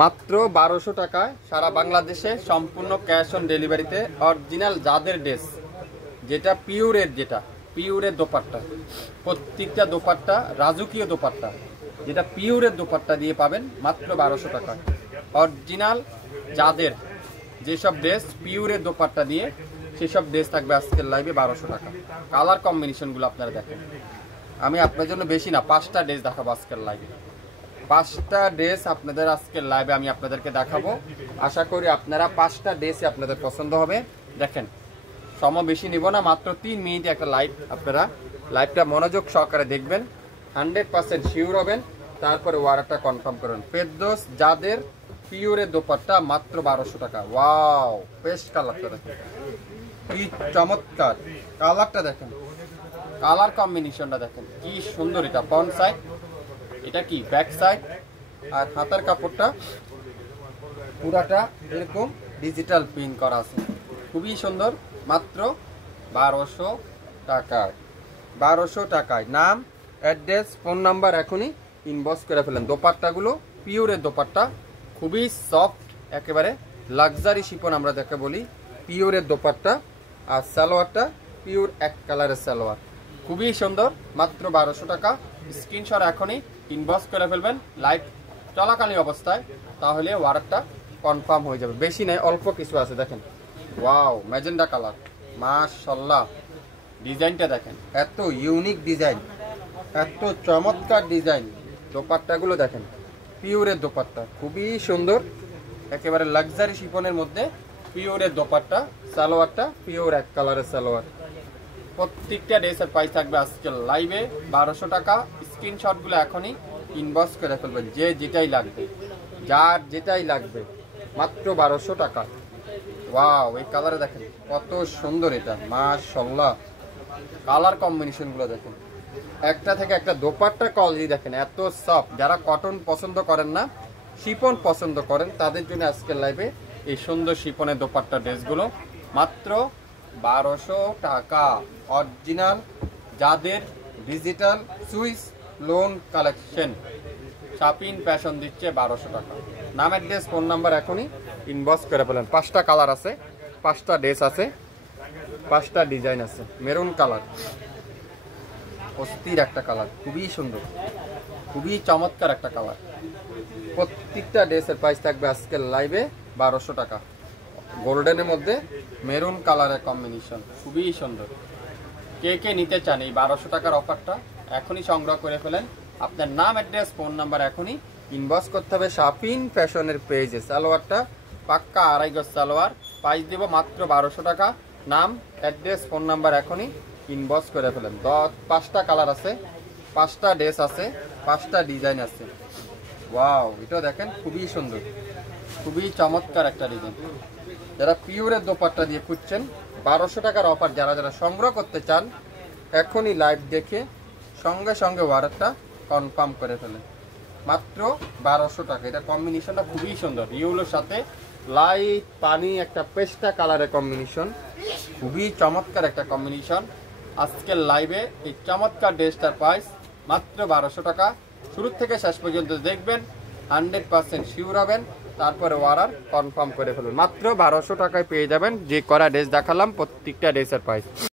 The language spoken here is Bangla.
মাত্র 1200 টাকায় সারা বাংলাদেশে সম্পূর্ণ ক্যাশ অন ডেলিভারিতে অরিজিনাল যাদের ড্রেস, যেটা পিওরের দোপাট্টা, প্রত্যেকটা দোপাট্টা রাজকীয় দোপাট্টা, যেটা পিওরের দোপাট্টা দিয়ে পাবেন মাত্র 1200 টাকায়। অরিজিনাল যাদের যেসব ড্রেস পিওরের দোপাট্টা দিয়ে, সেসব ড্রেস থাকবে আজকের লাইভে 1200 টাকা। কালার কম্বিনেশনগুলো আপনারা দেখেন। আমি আপনার জন্য বেশি না 5টা ড্রেস দেখাবো আজকের লাইভে। 5টা ড্রেস আপনাদের আজকের লাইভে আমি আপনাদেরকে দেখাবো। আশা করি আপনারা 5টা ড্রেসই আপনাদের পছন্দ হবে। দেখেন, সময় বেশি নিব না, মাত্র 3 মিনিটে একটা লাইভ। আপনারা লাইভটা মনোযোগ সহকারে দেখবেন, 100% শিওর হবেন, তারপরে ওয়ারটা কনফার্ম করবেন। ফেরদৌস যাদের পিওরের দোপাট্টা মাত্র 1200 টাকা। ওয়াও, বেস্ট কালারটা দেখেন, কি চমৎকার কালারটা দেখেন, কালার কম্বিনেশনটা দেখেন কি সুন্দর। এটা ফ্রন্ট সাইড, এটা কি ব্যাক সাইড, আর হাতার কাপড়টা পুরাটা এরকম ডিজিটাল প্রিন্ট করা আছে, খুবই সুন্দর। মাত্র 1200 টাকায়, 1200 টাকায়। নাম, অ্যাড্রেস, ফোন নাম্বার এখনই ইনবক্স করে ফেলেন। দোপাট্টাগুলো পিওরের দোপাট্টা, খুবই সফট, একেবারে লাক্সারি শিপন আমরা যাকে বলি, পিওরের দোপাট্টা। আর সালোয়ারটা পিওর এক কালারের সালোয়ার, খুবই সুন্দর। মাত্র 1200 টাকা। স্ক্রিনশট এখনই ইনবক্স করে ফেলবেন লাইভ চলাকালীন অবস্থায়, তাহলে অর্ডারটা কনফার্ম হয়ে যাবে। বেশি নেই, অল্প কিছু আছে। দেখেন, ওয়াও, ম্যাজেন্ডা কালার, মাশাআল্লাহ। ডিজাইনটা দেখেন, এত ইউনিক ডিজাইন, এত চমৎকার ডিজাইন। দোপাট্টাগুলো দেখেন, পিওরের দোপাট্টা, খুবই সুন্দর, একেবারে লাক্সারি শিফনের মধ্যে পিওরের দোপাট্টা। সালোয়ারটা পিওর এক কালারের সালোয়ার। প্রত্যেকটা ড্রেসের প্রাইস থাকবে আজকে লাইভে 1200 টাকা। স্ক্রিনশটগুলো এখনই ইনবক্স করে ফেলবেন, যে যেটাই লাগবে, যার যেটাই লাগবে, মাত্র 1200 টাকা। ওয়াও, এই কালারে দেখেন কত সুন্দর, এটা মাশাআল্লাহ। কালার কম্বিনেশনগুলো দেখেন, একটা থেকে একটা। দোপাট্টার কোয়ালিটি দেখেন, এত সফট। যারা কটন পছন্দ করেন না, শিফন পছন্দ করেন, তাদের জন্য আজকের লাইভে এই সুন্দর শিফনের দোপাট্টা ড্রেসগুলো মাত্র 1200 টাকা। অরিজিনাল যাদের digital Swiss loan collection, শাপিন fashion দিচ্ছে 1200 টাকা। নাম, অ্যাড্রেস, ফোন নাম্বার এখনই ইনবক্স করে ফেলেন। 5টা কালার আছে, 5টা ড্রেস আছে, 5টা ডিজাইন আছে। মেরুন কালার, অস্থির একটা কালার, খুবই সুন্দর, খুবই চমৎকার একটা কালার। প্রত্যেকটা ড্রেসের প্রাইস থাকবে আজকের লাইভে 1200 টাকা। গোল্ডেনের মধ্যে মেরুন কালারের কম্বিনেশন, খুবই সুন্দর। কে কে নিতে চান এই 1200 টাকার অফারটা, এখনই সংগ্রহ করে ফেলেন। আপনার নাম, অ্যাড্রেস, ফোন নাম্বার এখনই ইনবক্স করতে হবে শাপিন ফ্যাশনের পেজে। সালোয়ারটা পাক্কা 2.5 গজ সালোয়ার, প্রাইস দেব মাত্র 1200 টাকা। নাম, অ্যাড্রেস, ফোন নাম্বার এখনই ইনবক্স করে ফেলেন। 5টা কালার আছে, 5টা ড্রেস আছে, 5টা ডিজাইন আছে। ওয়াও, এটা দেখেন খুবই সুন্দর, খুবই চমৎকার একটা ডিজাইন। যারা পিওরের দোপাট্টা দিয়ে খুঁজছেন, 1200 টাকার অফার যারা যারা সংগ্রহ করতে চান, এখনই লাইভ দেখে সঙ্গে সঙ্গে অর্ডারটা কনফার্ম করে ফেলেন। মাত্র 1200 টাকা। এটা কম্বিনেশনটা খুবই সুন্দর, ইউলোর সাথে লাইট পানি একটা পেস্টা কালারের কম্বিনেশন, খুবই চমৎকার একটা কম্বিনেশন। আজকের লাইভে এই চমৎকার ড্রেসটার প্রাইস মাত্র 1200 টাকা। শুরু থেকে শেষ পর্যন্ত দেখবেন, 100% শিওর হবেন, তারপরে অর্ডার কনফার্ম করে ফেলুন। মাত্র 1200 টাকায় পেয়ে যাবেন যে করা ড্রেস দেখালাম, প্রত্যেকটা ড্রেসের প্রাইস।